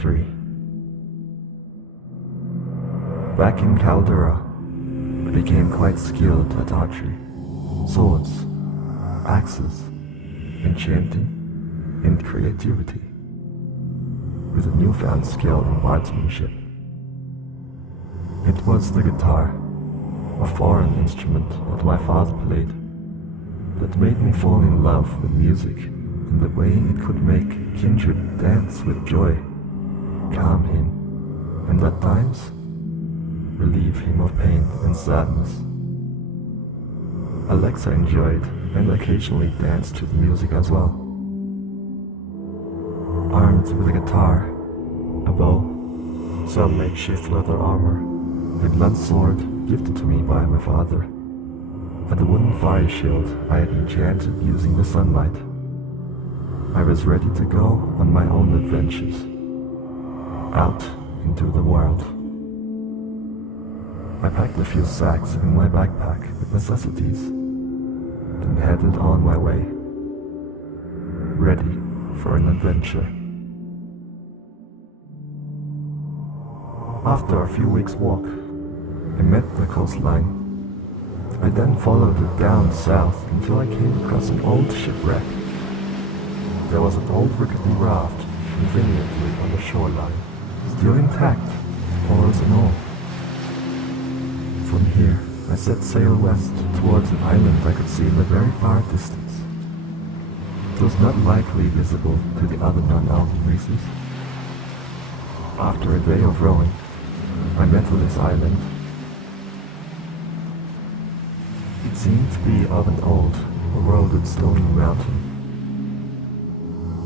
3. Back in Caldera, I became quite skilled at archery, swords, axes, enchanting, and creativity, with a newfound skill in marksmanship. It was the guitar, a foreign instrument that my father played, that made me fall in love with music and the way it could make kindred dance with joy, calm him, and at times relieve him of pain and sadness. Alexa enjoyed and occasionally danced to the music as well. Armed with a guitar, a bow, some makeshift leather armor, a blunt sword gifted to me by my father, and a wooden fire shield I had enchanted using the sunlight, I was ready to go on my own adventures, out into the world. I packed a few sacks in my backpack with necessities, then headed on my way, ready for an adventure. After a few weeks' walk, I met the coastline. I then followed it down south until I came across an old shipwreck. There was an old rickety raft conveniently on the shoreline, still intact, oars and all. From here, I set sail west towards an island I could see in the very far distance. It was not likely visible to the other non-Alpine races. After a day of rowing, I met with this island. It seemed to be of an old, eroded stone mountain.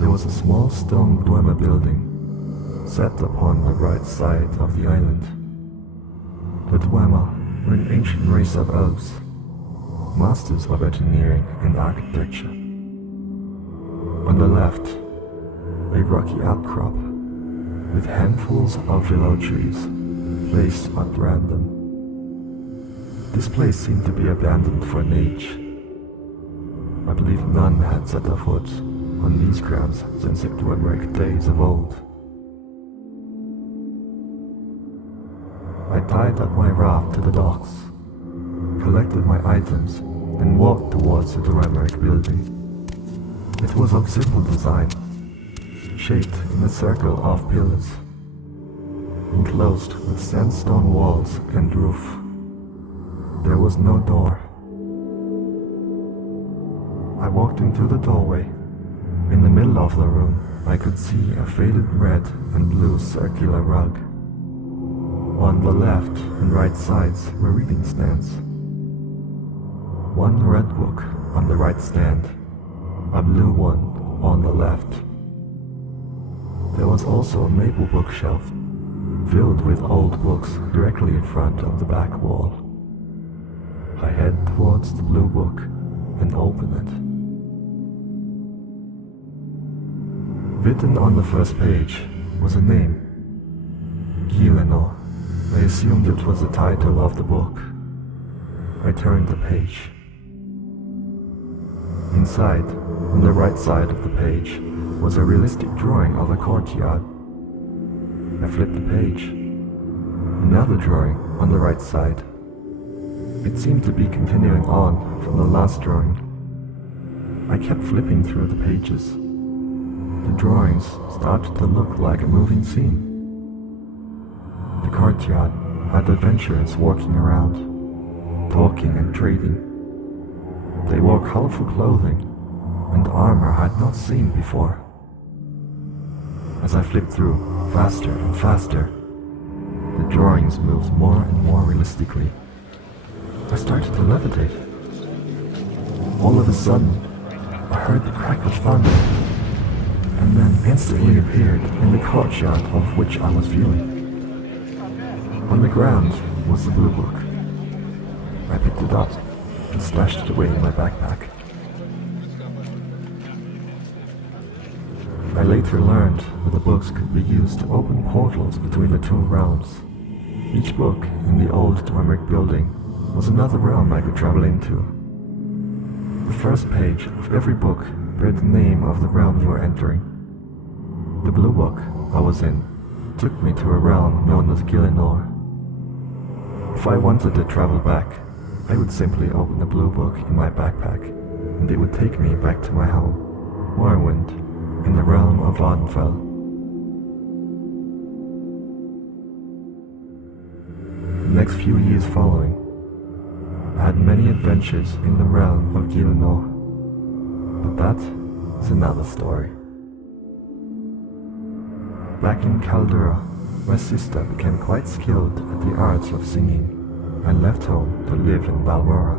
There was a small stone dwemer building, set upon the right side of the island. The dwemer were an ancient race of elves, masters of engineering and architecture. On the left, a rocky outcrop, with handfuls of willow trees placed at random. This place seemed to be abandoned for an age. I believe none had set their foot on these grounds since the Dwemer days of old. I tied up my raft to the docks, collected my items, and walked towards the Dwemer building. It was of simple design, shaped in a circle of pillars, enclosed with sandstone walls and roof. There was no door. I walked into the doorway. In the middle of the room, I could see a faded red and blue circular rug. On the left and right sides were reading stands. One red book on the right stand, a blue one on the left. There was also a maple bookshelf, filled with old books directly in front of the back wall. I head towards the blue book and open it. Written on the first page was a name, Gileno. I assumed it was the title of the book. I turned the page. Inside, on the right side of the page, was a realistic drawing of a courtyard. I flipped the page. Another drawing on the right side. It seemed to be continuing on from the last drawing. I kept flipping through the pages. The drawings started to look like a moving scene. The courtyard had adventurers walking around, talking and trading. They wore colorful clothing and armor I had not seen before. As I flipped through, faster and faster, the drawings moved more and more realistically. I started to levitate. All of a sudden, I heard the crack of thunder, and then instantly appeared in the courtyard of which I was viewing. On the ground was the blue book. I picked it up and stashed it away in my backpack. I later learned that the books could be used to open portals between the two realms. Each book in the old Dwemer building was another realm I could travel into. The first page of every book bear the name of the realm you are entering. The blue book I was in took me to a realm known as Gielinor. If I wanted to travel back, I would simply open the blue book in my backpack, and it would take me back to my home, Morrowind, in the realm of Ardenfell. The next few years following, I had many adventures in the realm of Gielinor, but that is another story. Back in Caldera, my sister became quite skilled at the arts of singing and left home to live in Balmora.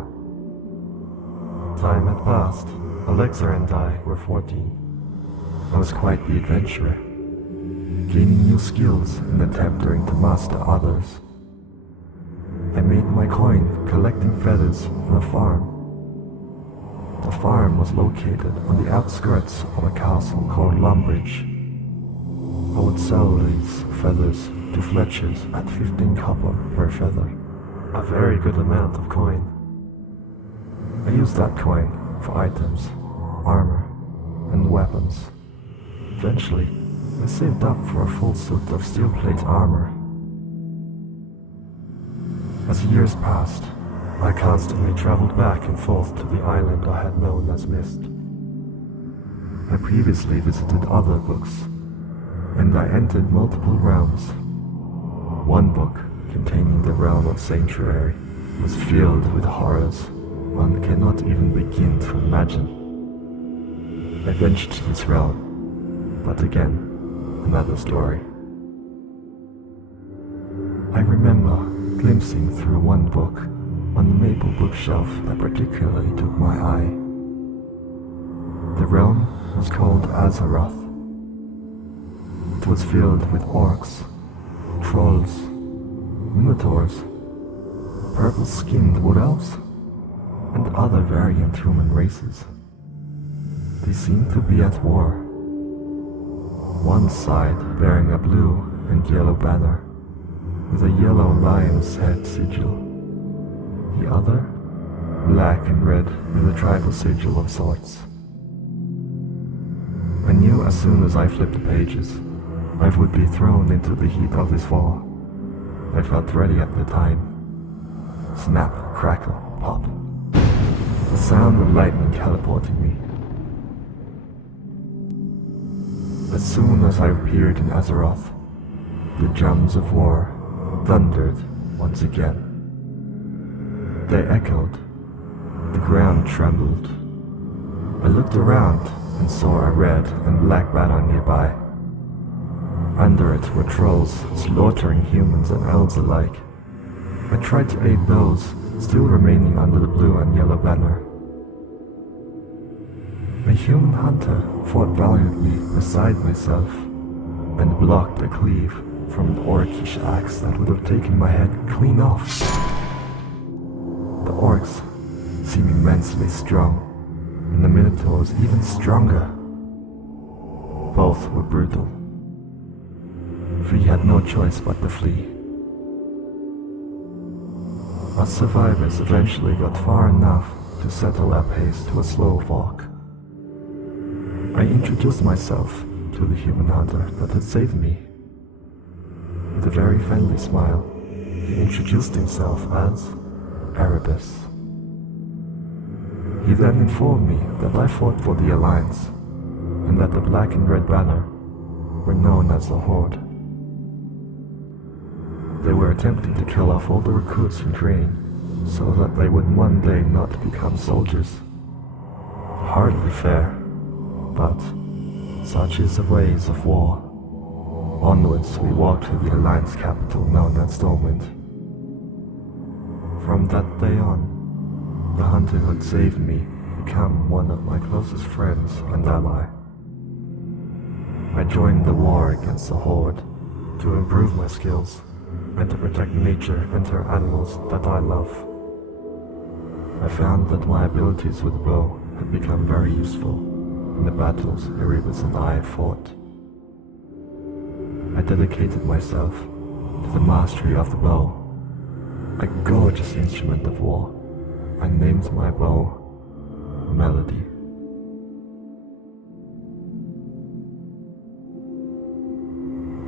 Time had passed. Alexa and I were 14. I was quite the adventurer, gaining new skills and attempting to master others. I made my coin collecting feathers on a farm. The farm was located on the outskirts of a castle called Lumbridge. I would sell these feathers to fletchers at 15 copper per feather, a very good amount of coin. I used that coin for items, armor, and weapons. Eventually, I saved up for a full suit of steel plate armor. As years passed, I constantly traveled back and forth to the island I had known as Myst. I previously visited other books, and I entered multiple realms. One book, containing the realm of Sanctuary, was filled with horrors one cannot even begin to imagine. I ventured to this realm, but again, another story. I remember glimpsing through one book on the maple bookshelf that particularly took my eye. The realm was called Azeroth. It was filled with orcs, trolls, minotaurs, purple-skinned wood elves, and other variant human races. They seemed to be at war. One side bearing a blue and yellow banner with a yellow lion's head sigil. The other, black and red with a tribal sigil of sorts. I knew as soon as I flipped the pages, I would be thrown into the heat of this war. I felt ready at the time. Snap, crackle, pop. The sound of lightning teleporting me. As soon as I appeared in Azeroth, the drums of war thundered once again. They echoed. The ground trembled. I looked around and saw a red and black banner nearby. Under it were trolls slaughtering humans and elves alike. I tried to aid those still remaining under the blue and yellow banner. A human hunter fought valiantly beside myself and blocked a cleave from the orcish axe that would have taken my head clean off. The orcs seemed immensely strong, and the minotaurs even stronger. Both were brutal. We had no choice but to flee. Us survivors eventually got far enough to settle our pace to a slow walk. I introduced myself to the human hunter that had saved me. With a very friendly smile, he introduced himself as Erebus. He then informed me that I fought for the Alliance, and that the black and red banner were known as the Horde. They were attempting to kill off all the recruits in Drain, so that they would one day not become soldiers. Hardly fair, but such is the ways of war. Onwards we walked to the Alliance capital known as Stormwind. From that day on, the hunter who had saved me became one of my closest friends and ally. I joined the war against the Horde to improve my skills and to protect nature and her animals that I love. I found that my abilities with the bow had become very useful in the battles Erebus and I had fought. I dedicated myself to the mastery of the bow, a gorgeous instrument of war. I named my bow Melody.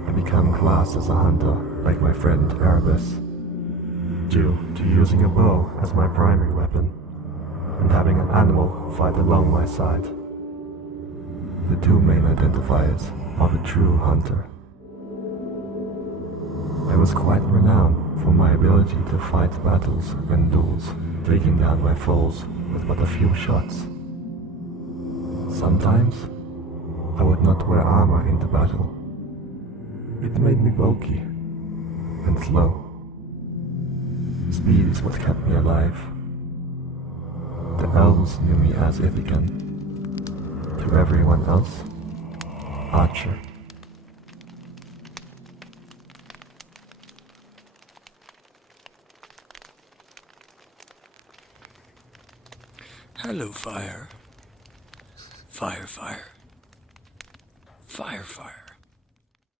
I become classed as a hunter, like my friend Erebus, due to using a bow as my primary weapon, and having an animal fight along my side. The two main identifiers of a true hunter. I was quite renowned for my ability to fight battles and duels, taking down my foes with but a few shots. Sometimes, I would not wear armor into battle. It made me bulky and slow. Speed is what kept me alive. The elves knew me as Ithican. To everyone else, Archer. Hello, fire. Fire, fire. Fire, fire.